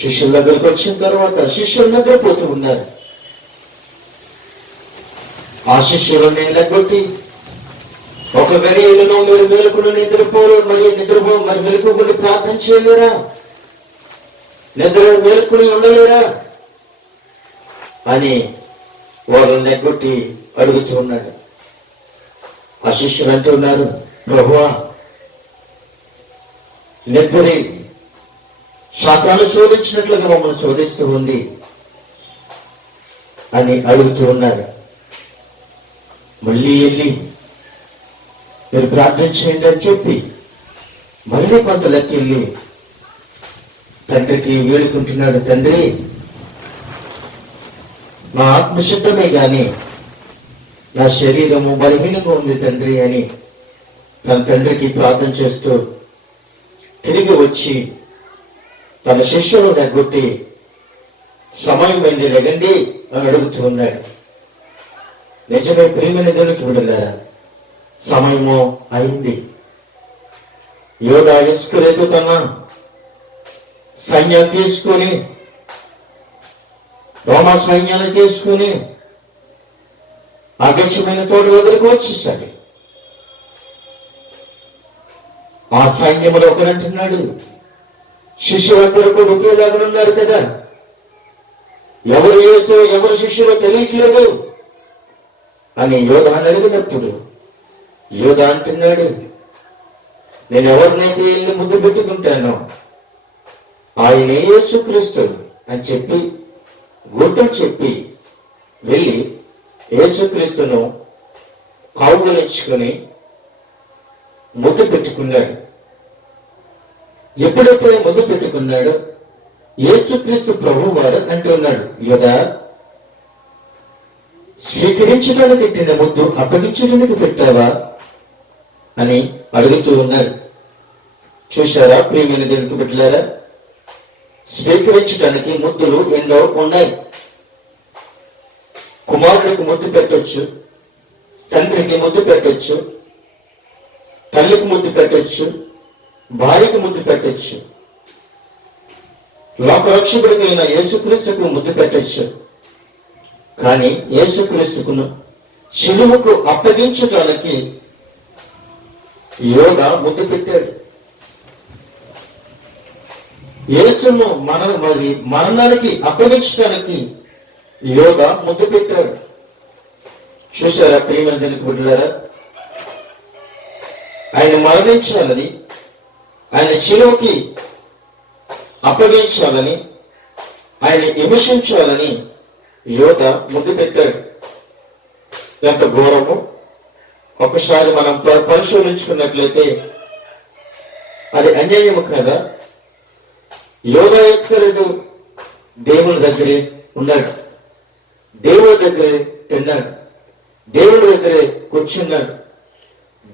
శిష్యుల దగ్గరికి వచ్చిన తర్వాత శిష్యులు నిద్రపోతూ ఉన్నారు. ఆ శిష్యులని నిలగొట్టి, ఒక గడియలలో మీరు మేలుకుని నిద్రపోరు, మరి మెలుకుని ప్రార్థన చేయలేరా? నిద్ర మేలుకుని ఉండలేరా అని వాళ్ళని నెగ్గొట్టి అడుగుతూ ఉన్నాడు. ఆ శిష్యులు అంటూ ఉన్నారు, ప్రభువా, నిద్ర శాతాను శోధించినట్లుగా మమ్మల్ని శోధిస్తూ ఉంది అని అడుగుతూ ఉన్నారు. మళ్ళీ వెళ్ళి మీరు ప్రార్థన చేయండి అని చెప్పి మళ్ళీ కొంత లెక్కెళ్ళి తండ్రికి వేడుకుంటున్నాడు. తండ్రి, నా ఆత్మ సిద్ధమే గాని నా శరీరము బలహీనంగా ఉంది తండ్రి అని తన తండ్రికి ప్రార్థన చేస్తూ తిరిగి వచ్చి తన శిష్యులు నెగ్గొట్టి సమయం అయింది, లెగండి అని అడుగుతూ ఉన్నాడు. నిజమే ప్రియమైన దేవునికి విడుదలారా, సమయము అయింది. యోధా ఇస్కరేతు తన సైన్యాన్ని తీసుకొని, రోమా సైన్యాన్ని తీసుకుని అగత్యమైన తోడు వదిలికి వచ్చేసాడు. ఆ సైన్యంలో ఒకరంటున్నాడు, శిష్యులందరూ కూడా ఒకేలాగా ఉన్నారు కదా, ఎవరు యేసు ఎవరు శిష్యులో తెలియట్లేదు అని యోధాన్ని అడిగినప్పుడు యోధా అంటున్నాడు, నేను ఎవరినైతే వెళ్ళి ముద్దు పెట్టుకుంటానో ఆయన యేసుక్రీస్తు అని చెప్పి గుర్తులు చెప్పి వెళ్ళి యేసుక్రీస్తును కౌగిలించుకుని ముద్దు పెట్టుకున్నాడు. ఎప్పుడైతే ముద్దు పెట్టుకున్నాడో యేసుక్రీస్తు ప్రభు వారు అంటున్నాడు, యోధా, స్వీకరించడానికి పెట్టిన ముద్దు అప్పగించడానికి పెట్టావా అని అడుగుతూ ఉన్నారు. చూశారా ప్రియమైన దేవునికి బిడ్డలారా, స్వీకరించడానికి ముద్దులు ఎన్నో ఉన్నాయి. కుమారుడికి ముద్దు పెట్టొచ్చు, తండ్రికి ముద్దు పెట్టొచ్చు, తల్లికి ముద్దు పెట్టొచ్చు, భార్యకి ముద్దు పెట్టొచ్చు, లోకరక్షకుడికైన యేసుక్రీస్తుకు ముద్దు పెట్టొచ్చు. కానీ యేసుక్రీస్తుకును శిలువకు అప్పగించడానికి యోధా ముద్దు పెట్టాడు. యేసును మరణానికి అప్పగించడానికి యోధా ముద్దు పెట్టాడు. చూశారా ప్రియమైన దేవునికి బిడ్డలారా, ఆయన మరణించాలని, ఆయన శిలువకి అప్పగించాలని, ఆయన హింసించాలని యోధా ముద్దు పెట్టాడు. ఎంత ఘోరము! ఒకసారి మనం పరిశోధించుకున్నట్లయితే అది అన్యాయము కదా. యోధా ఇస్కరేతు దేవుని దగ్గరే ఉన్నాడు, దేవుడి దగ్గరే తిన్నాడు, దేవుడి దగ్గరే కూర్చున్నాడు,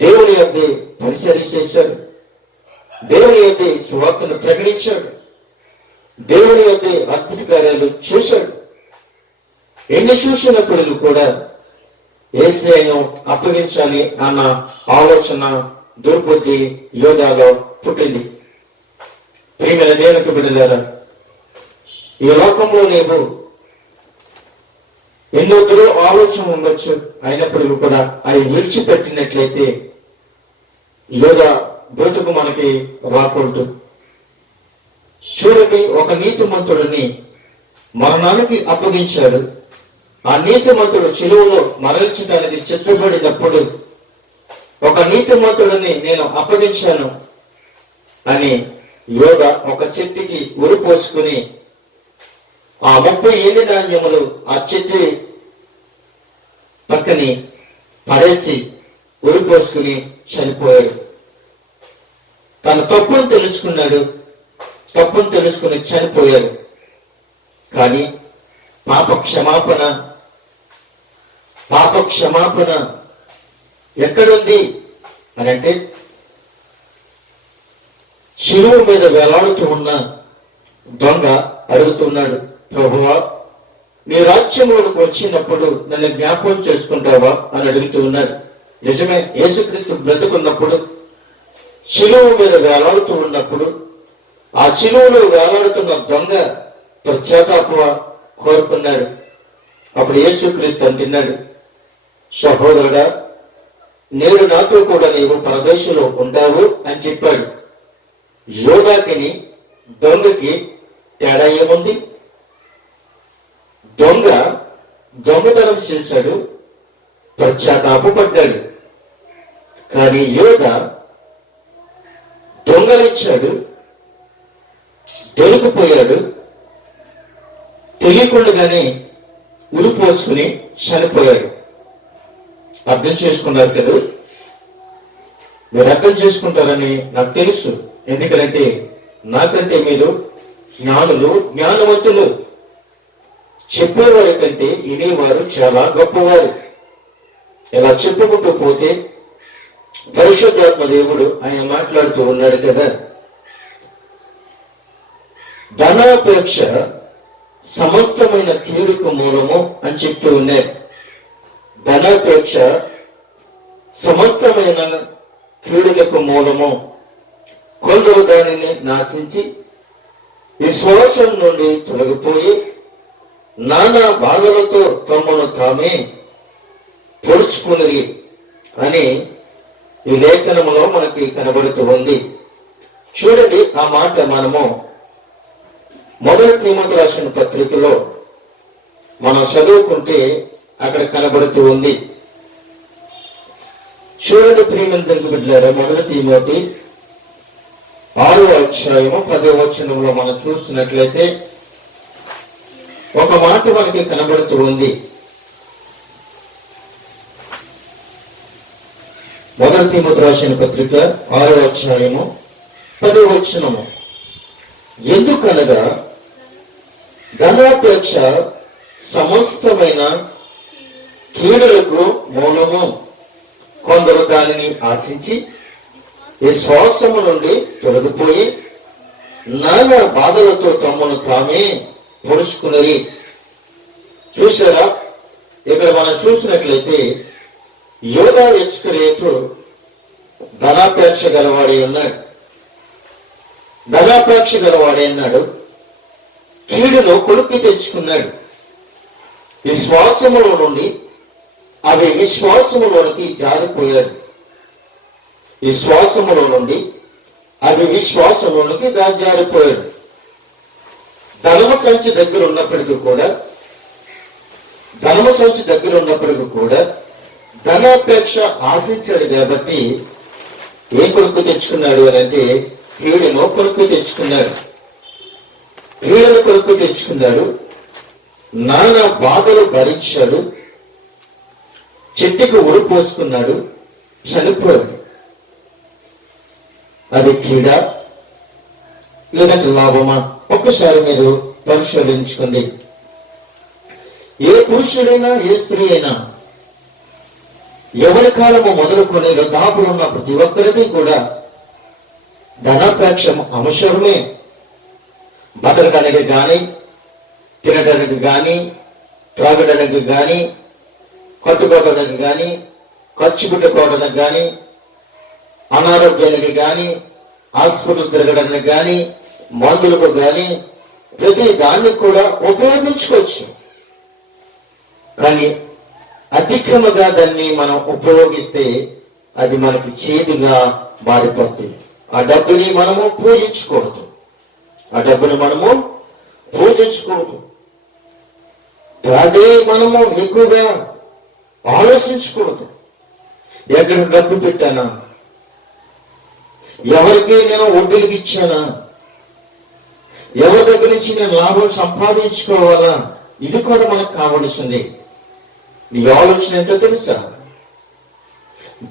దేవుని యొద్దే పరిచర్య చేశాడు, దేవుని యొద్దే సువార్తను ప్రకటించాడు, దేవుని యొద్దే అద్భుత కార్యాలు చూశాడు. ఎన్ని చూసినప్పుడు కూడా యేసయ్యను అప్పగించాలి అన్న ఆలోచన దుర్బుద్ధి యోధాలో పుట్టింది. ప్రియమైన దేవునికి బిడ్డలారా, ఈ లోకంలో లేవు ఎన్నో ఆలోచన ఉండొచ్చు, అయినప్పటికీ కూడా అవి విడిచిపెట్టినట్లయితే యోధా బ్రతుకు మనకి రాకూడదు. చూడండి, ఒక నీతిమంతుడిని మరణానికి అప్పగించాడు. ఆ నీతిమంతుడు శిలువలో మరణించడానికి చిత్తబడినప్పుడు ఒక నీతిమంతుడిని నేను అప్పగించాను అని యోధా ఒక చెట్టుకి ఉరి పోసుకుని ఆ 30 ఎండి ధాన్యములు ఆ చెట్టు పక్కని పడేసి ఉరిపోసుకుని చనిపోయాడు. తన తప్పును తెలుసుకున్నాడు, తప్పును తెలుసుకుని చనిపోయాడు. కానీ పాప క్షమాపణ ఎక్కడుంది అని అంటే, శిలువ మీద వేలాడుతూ ఉన్న దొంగ అడుగుతున్నాడు, ప్రభువా నీ రాజ్యంలోకి వచ్చినప్పుడు నన్ను జ్ఞాపకం చేసుకుంటావా అని అడుగుతూ ఉన్నాడు. నిజమే, యేసుక్రీస్తు బ్రతుకున్నప్పుడు శిలువ మీద వేలాడుతూ ఉన్నప్పుడు ఆ శిలువలో వేలాడుతున్న దొంగ పశ్చాత్తాప కోరుకున్నాడు. అప్పుడు యేసుక్రీస్తు అంటున్నాడు, సహోదరుడా నేడు నాతో కూడా నీవు పరదేశంలో ఉంటావు అని చెప్పాడు. యోధాకిని దొంగకి తేడా ఏముంది? దొంగ దొంగతనం చేశాడు, పశ్చాత్తాపడ్డాడు. కానీ యోధ దొంగలిచ్చాడు, దొరికిపోయాడు, తెలియకుండానే ఉరిపోసుకుని చనిపోయాడు. అర్థం చేసుకున్నారు కదా? మీరు అర్థం చేసుకుంటారని నాకు తెలుసు. ఎందుకంటే నాకంటే మీరు జ్ఞానులు, జ్ఞానవంతులు. చెప్పేవారి కంటే వినేవారు చాలా గొప్పవారు. ఇలా చెప్పుకుంటూ పోతే పరిశుద్ధాత్మ దేవుడు ఆయన మాట్లాడుతూ ఉన్నాడు కదా, ధనాపేక్ష సమస్తమైన కీడుకు మూలము అని చెప్తూ ఉన్నాయి. ధనాపేక్ష సమస్తమైన కీడులకు మూలము. కొందరు దానిని నాశించి విశ్వాసం నుండి తొలగిపోయి నానా బాధలతో తమను తామే పొడుచుకుని అని ఈ లేఖనములో మనకి కనబడుతూ ఉంది. చూడండి, ఆ మాట మనము 1 తిమోతి రాసిన పత్రికలో మనం చదువుకుంటే అక్కడ కనబడుతూ ఉంది. చూడండి ప్రియమైన తెలుగు బిడ్డలారా, 1 తిమోతి 6వ అధ్యాయము 10వ వచనంలో మనం చూస్తున్నట్లయితే ఒక మాట మనకి కనబడుతూ ఉంది. 1 తిమోతి రాసిన పత్రిక 6వ అధ్యాయము 10వ వచనము, ఎందుకనగా ధనాపేక్ష సమస్తమైన కీడులకు మూలము. కొందరు దానిని ఆశించి విశ్వాసము నుండి తొలగిపోయి నానా బాధలతో తమను తామే పొడుచుకున్నది. చూసారా, ఇక్కడ మనం చూసినట్లయితే యోధా ఇస్కరియోతు ధనాపేక్ష గలవాడే ఉన్నాడు. ధనాపేక్ష గలవాడే అన్నాడు, కీడును కొనుక్కి తెచ్చుకున్నాడు. విశ్వాసములో నుండి అవి విశ్వాసములోనికి జారిపోయాడు. విశ్వాసములో నుండి అవి విశ్వాసంలోనికి జారిపోయాడు. ధనము సంచి దగ్గర ఉన్నప్పటికీ కూడా ధనాపేక్ష ఆశించాడు కాబట్టి ఏం కొనుక్కు తెచ్చుకున్నాడు అని అంటే, కీడును కొనుక్కు తెచ్చుకున్నాడు. కీడును కొనుక్కు తెచ్చుకున్నాడు, నానా బాధలు భరించాడు, చెట్టుకు ఉరిపోసుకున్నాడు, చనిపోయాడు. అది కీడా లేదంటే లాభమా? ఒక్కసారి మీరు పరిశోధించుకోండి. ఏ పురుషుడైనా ఏ స్త్రీ అయినా ఎవరి మొదలుకొని వృద్ధాపులు ఉన్న ప్రతి ఒక్కరికి కూడా ధనాపేక్ష అవసరమే. బతకడానికి కానీ, తినడానికి కానీ, త్రాగడానికి కానీ, కట్టుకోవడానికి కానీ, ఖర్చు పెట్టుకోవడానికి కానీ, అనారోగ్యానికి కానీ, హాస్పిటల్ తిరగడానికి కానీ, మందులకు కానీ, ప్రతి దాన్ని కూడా ఉపయోగించుకోవచ్చు. కానీ అధికముగా దాన్ని మనం ఉపయోగిస్తే అది మనకి చేదుగా మారిపోతుంది. ఆ డబ్బుని మనము పూజించకూడదు. అదే మనము ఎక్కువగా ఆలోచించకూడదు. ఎక్కడ డబ్బు పెట్టానా, ఎవరికి నేను వడ్డీలకు ఇచ్చానా, ఎవరి దగ్గర నుంచి నేను లాభం సంపాదించుకోవాలా, ఇది కూడా మనకు కావలసింది. నీ ఆలోచన ఏంటో తెలుసా?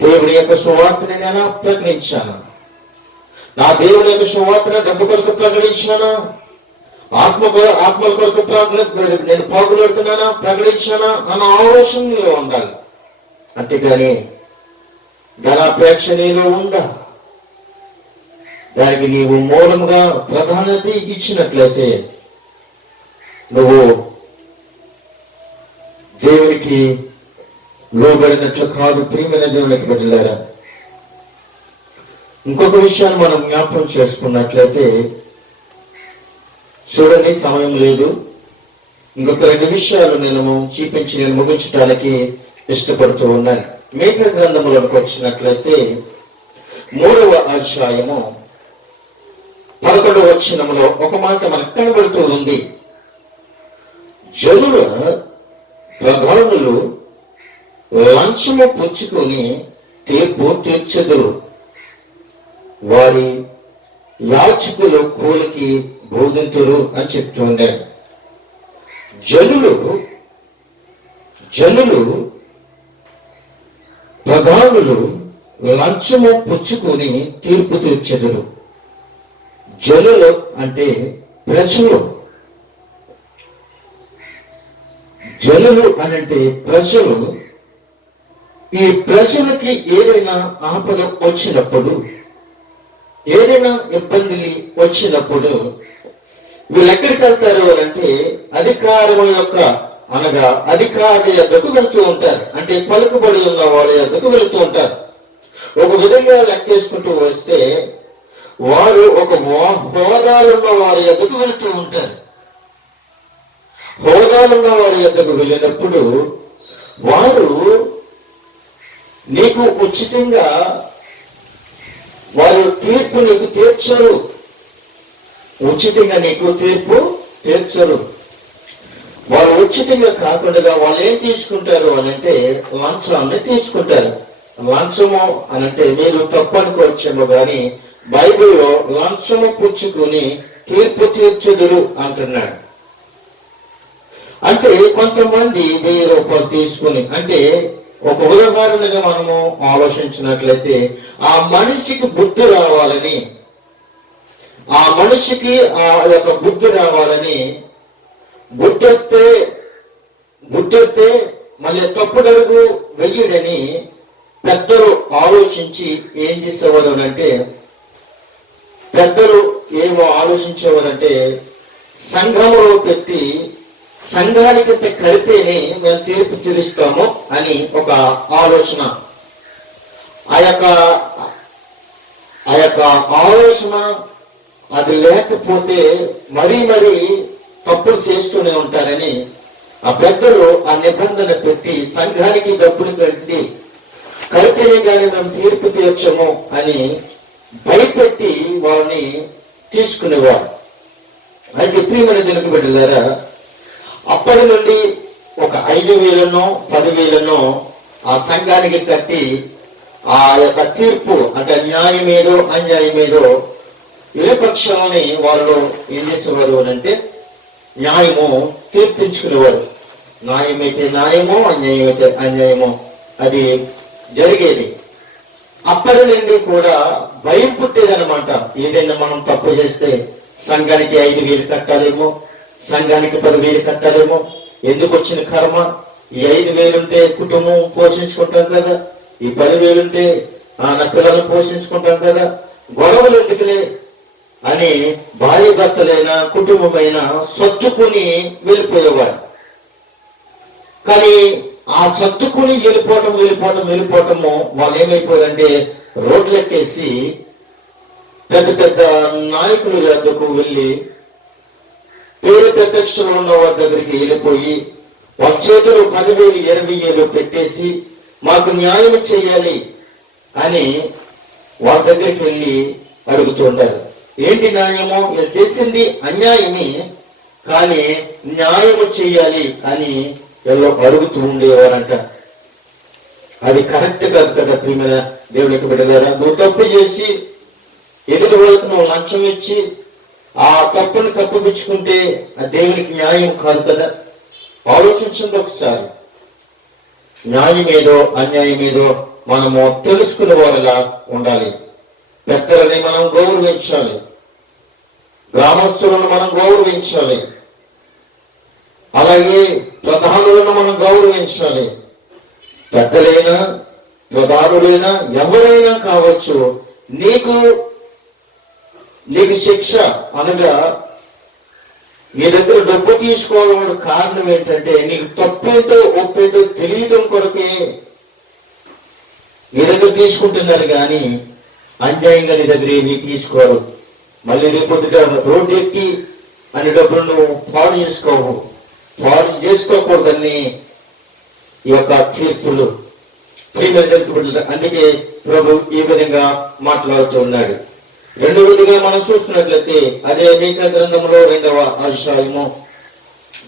దేవుని యొక్క సువార్తని నేను ఎలా ప్రకటించాను? నా దేవుని యొక్క సువార్తను డబ్బు కొరకు ప్రకటించానా? ఆత్మల కొరకు నేను పాల్గొడుతున్నానా, ప్రకటించానా అన్న ఆలోచనలో ఉండాలి. అంతేగాని ధనాపేక్ష నీలో ఉందా? దానికి నీవు మూలంగా ప్రాధాన్యత ఇచ్చినట్లయితే నువ్వు దేవునికి లోబడినట్లు కాదు. ప్రియమైన దేవునికి బిడ్డలారా, ఇంకొక విషయాన్ని మనం జ్ఞాపకం చేసుకున్నట్లయితే చూడండి, సమయం లేదు. ఇంకొక 2 విషయాలు నేను ముగించడానికి ఇష్టపడుతూ ఉన్నాను. మీకా గ్రంథంలోకి వచ్చినట్లయితే 3వ అధ్యాయము 11వ వచనంలో ఒక మాట మనకు కనబడుతూ ఉంది. జనుల ప్రధానులు లంచము పుచ్చుకొని తీర్పు తీర్చెదరు, వారి యాచకులు కూలికి బోధింతురు అని చెప్తుండే. జనులు ప్రధానులు లంచము పుచ్చుకొని తీర్పు తీర్చెదరు. జనులు అంటే ప్రజలు. జనులు అనంటే ప్రజలు. ఈ ప్రజలకి ఏదైనా ఆపద వచ్చినప్పుడు, ఏదైనా ఇబ్బంది వచ్చినప్పుడు వీళ్ళు ఎక్కడికి వెళ్తారు అంటే అధికారం యొక్క అధికారుల యొక్కకు వెళ్తూ ఉంటారు. అంటే పలుకుబడి ఉన్న వాళ్ళ యొక్కకు వెళుతూ ఉంటారు. ఒక విధంగా లెక్కేసుకుంటూ వస్తే వారు ఒక హోదాలున్న వారి యొక్కకు వెళుతూ ఉంటారు. హోదాలున్న వారి యొక్కకు వెళ్ళినప్పుడు వారు నీకు ఉచితంగా వారు తీర్పు నీకు తీర్చరు. ఉచితంగా నీకు తీర్పు తీర్చరు. వారు ఉచితంగా కాకుండా వాళ్ళు ఏం తీసుకుంటారు అనంటే లంచాన్ని తీసుకుంటారు. లంచము అనంటే మీరు తప్పు అనుకోవచ్చేమో కానీ బైబిల్లో లంచము పుచ్చుకుని తీర్పు తీర్చుదురు అంటున్నాడు. అంటే కొంతమంది 1000 రూపాయలు తీసుకుని, అంటే ఒక ఉదాహరణగా మనము ఆలోచించినట్లయితే ఆ మనిషికి బుద్ధి రావాలని, ఆ మనిషికి ఆ యొక్క బుద్ధి రావాలని బుద్ధొస్తే మళ్ళీ తప్పుడడుగు వెయ్యడని పెద్దలు ఆలోచించి ఏం చేసేవారు అంటే, పెద్దలు ఏమో ఆలోచించేవారంటే సంఘంలో పెట్టి సంఘానికి కలిపితేనే మేము తీర్పు తీరుస్తాము అని ఒక ఆలోచన. ఆ యొక్క ఆలోచన అది లేకపోతే మరీ తప్పులు చేస్తూనే ఉంటారని ఆ పెద్దలు ఆ నిబంధన పెట్టి సంఘానికి డబ్బులు కలిపితేనే కానీ మేము తీర్పు తీర్చము అని భయపెట్టి వాళ్ళని తీసుకునేవారు. అయితే ప్రియమైన దేవుని బిడ్డలారా, అప్పటి నుండి ఒక 5,000నో 10,000నో ఆ సంఘానికి కట్టి ఆ యొక్క తీర్పు అంటే న్యాయమేదో అన్యాయమేదో ఏ పక్షాలని వాళ్ళు ఏం చేసేవారు అంటే న్యాయము తీర్పించుకునేవారు. న్యాయమైతే న్యాయమో, అన్యాయమైతే అన్యాయమో అది జరిగేది. అప్పటి నుండి కూడా భయం పుట్టేదనమాట. ఏదైనా మనం తప్పు చేస్తే సంఘానికి 5,000 కట్టాలేమో, సంఘానికి 10,000 కట్టాలేమో, ఎందుకు వచ్చిన కర్మ? ఈ 5,000 ఉంటే కుటుంబం పోషించుకుంటాం కదా, ఈ 10,000 ఉంటే నా పిల్లలను పోషించుకుంటాం కదా, గొడవలు ఎందుకులే అని భార్య భర్తలైనా కుటుంబమైనా సర్దుకుని వెళ్ళిపోయేవారు. కానీ ఆ సర్దుకుని వెళ్ళిపోవటము వాళ్ళు ఏమైపోయారంటే రోడ్లెక్కేసి పెద్ద నాయకుల వద్దకు వెళ్ళి పేరు ప్రత్యక్షంలో ఉన్న వారి దగ్గరికి వెళ్ళిపోయి వాళ్ళ చేతులు 10,000 20,000 పెట్టేసి మాకు న్యాయం చేయాలి అని వాళ్ళ దగ్గరికి వెళ్ళి అడుగుతూ ఉంటారు. ఏంటి న్యాయము? ఇలా చేసింది అన్యాయమే, కానీ న్యాయము చేయాలి అని ఎవరో అడుగుతూ ఉండేవారంట. అది కరెక్ట్ కాదు కదా ప్రియమైన దేవునికి బిడ్డలారా. నువ్వు తప్పు చేసి ఎదుటి వాళ్ళకు నువ్వు లంచం ఇచ్చి ఆ తప్పును కప్పిపుచ్చుకుంటే ఆ దేవునికి న్యాయం కాదు కదా. ఆలోచించండి ఒకసారి. న్యాయం ఏదో అన్యాయం ఏదో మనము తెలుసుకునే వారిలా ఉండాలి. పెద్దలని మనం గౌరవించాలి, గ్రామస్తులను మనం గౌరవించాలి, అలాగే ప్రధానులను మనం గౌరవించాలి. పెద్దలైనా ప్రధానులైనా ఎవరైనా కావచ్చు, నీకు శిక్ష అనగా నీ దగ్గర డబ్బు తీసుకోవడం కారణం ఏంటంటే నీకు తప్పేంటో ఒప్పేంటో తెలియడం కొరకే నీ దగ్గర తీసుకుంటున్నారు, కానీ అన్యాయంగా నీ దగ్గర ఏమీ తీసుకోరు. మళ్ళీ రేపొద్దుట రోడ్డు ఎక్కి అన్ని డబ్బులు నువ్వు పాడు చేసుకోకూడదని ఈ యొక్క తీర్పులు అందుకే ప్రభు ఈ విధంగా మాట్లాడుతూ ఉన్నాడు. రెండవదిగా మనం చూస్తున్నట్లయితే అదే మీకా గ్రంథంలో 2వ అధ్యాయము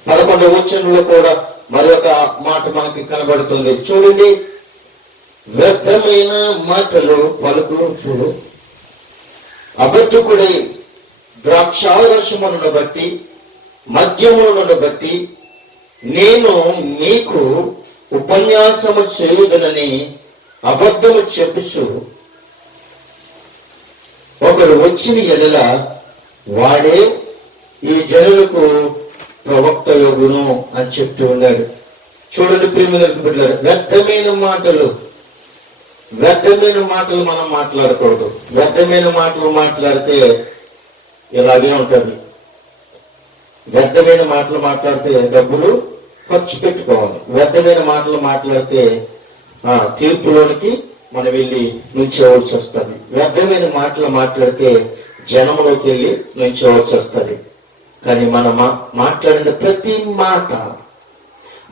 11వ వచనంలో కూడా మరొక మాట మనకి కనబడుతుంది. చూడండి, వ్యర్థమైన మాటలు పలుకుచు అబద్ధకుడై ద్రాక్షారసములను బట్టి మద్యములను బట్టి నేను మీకు ఉపన్యాసము చేయుదునని అబద్ధము చెప్పుచు ఒకడు వచ్చిన ఎడల వాడే ఈ జనులకు ప్రవక్త యోగును అని చెప్తూ ఉన్నాడు. చూడండి ప్రియమైన బిడ్డలారా, వ్యర్థమైన మాటలు మనం మాట్లాడకూడదు. వ్యర్థమైన మాటలు మాట్లాడితే ఇలాగే ఉంటుంది. వ్యర్థమైన మాటలు మాట్లాడితే డబ్బులు ఖర్చు పెట్టుకోవాలి. వ్యర్థమైన మాటలు మాట్లాడితే తీర్పులోనికి మనం వెళ్ళి నుంచోవలసి వస్తుంది. వ్యర్థమైన మాటలు మాట్లాడితే జనంలోకి వెళ్ళి నుంచోవలసి వస్తుంది. కానీ మనం మాట్లాడిన ప్రతి మాట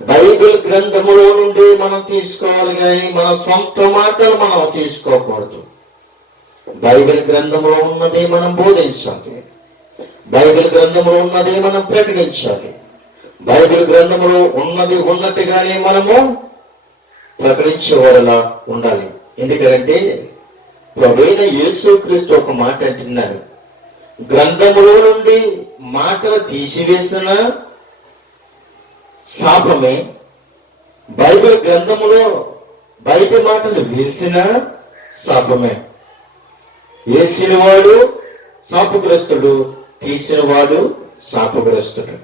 బైబిల్ గ్రంథములో నుండి మనం తీసుకోవాలి, కానీ మన సొంత మాటలు మనం తీసుకోకూడదు. బైబిల్ గ్రంథంలో ఉన్నదే మనం బోధించాలి, బైబిల్ గ్రంథంలో ఉన్నదే మనం ప్రకటించాలి, బైబిల్ గ్రంథంలో ఉన్నది ఉన్నట్టుగానే మనము ప్రకటించేవారిలా ఉండాలి. ఎందుకంటే ప్రభువైన యేసుక్రీస్తు ఒక మాట అంటున్నారు, గ్రంథములో నుండి మాటలు తీసివేసిన శాపమే, బైబిల్ గ్రంథములో బయట మాటలు వేసిన శాపమే. వేసిన వాడు శాపగ్రస్తుడు, తీసిన వాడు శాపగ్రస్తుడు.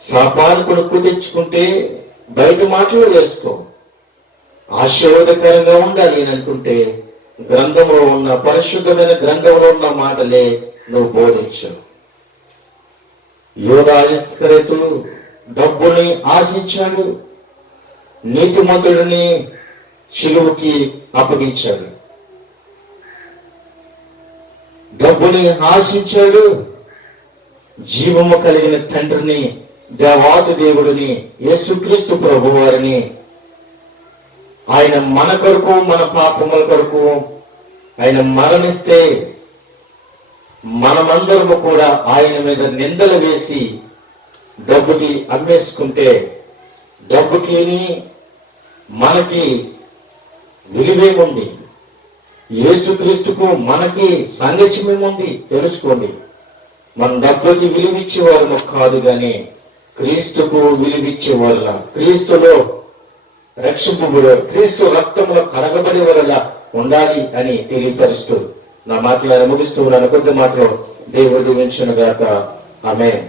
శాపాన్ని కొనుక్కు తెచ్చుకుంటే బయట మాటలు వేసుకో. ఆశీర్వాదకరంగా ఉండాలి అని అనుకుంటే గ్రంథంలో ఉన్న పరిశుద్ధమైన గ్రంథంలో ఉన్న మాటలే నువ్వు బోధించు. యూదా ఇస్కరియోతు డబ్బుని ఆశించాడు, నీతిమంతుడిని శిలువకి అప్పగించాడు. డబ్బుని ఆశించాడు, జీవము కలిగిన తండ్రిని, దేవాది దేవుడిని, యేసుక్రీస్తు ప్రభు వారిని ఆయన మన కొరకు, మన పాపముల కొరకు ఆయన మరణిస్తే మనమందరము కూడా ఆయన మీద నిందలు వేసి డబ్బుకి అమ్మేసుకుంటే డబ్బుకి మనకి విలువేముంది? యేసుక్రీస్తుకు మనకి సాంగత్యమేముంది? తెలుసుకోండి. మన డబ్బుకి విలువిచ్చేవారు కాదు, కానీ క్రీస్తుకు విలువిచ్చేవారులా, క్రీస్తులో రక్షింపబడి క్రీస్తు రక్తంలో కరగబడి వరలా ఉండాలి అని తెలియపరుస్తూ నా మాటలను ముగిస్తూ నన్ను కొద్ది మాటలు దేవుడు దీవించును గాక. ఆమేన్.